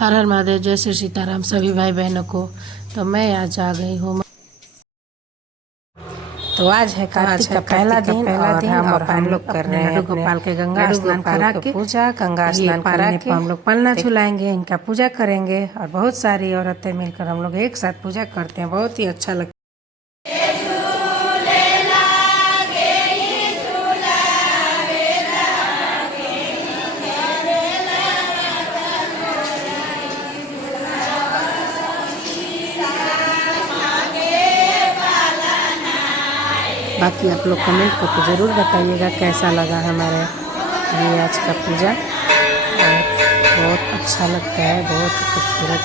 हर हर महादेव, जय श्री सीताराम सभी भाई बहनों को। तो मैं आज आ गई हूँ। तो आज है कार्तिक का पहला दिन और हम लोग कर रहे हैं लड्डू गोपाल के गंगा स्नान करा के पूजा, गंगा स्नान करा के हम लोग पलना झुलाएंगे, इनका पूजा करेंगे और बहुत सारी औरतें मिलकर हम लोग एक साथ पूजा करते हैं। बहुत ही अच्छा लगता है। बाकी आप लोग कमेंट करके ज़रूर बताइएगा कैसा लगा हमारे ये आज का पूजा। और बहुत अच्छा लगता है, बहुत खूबसूरत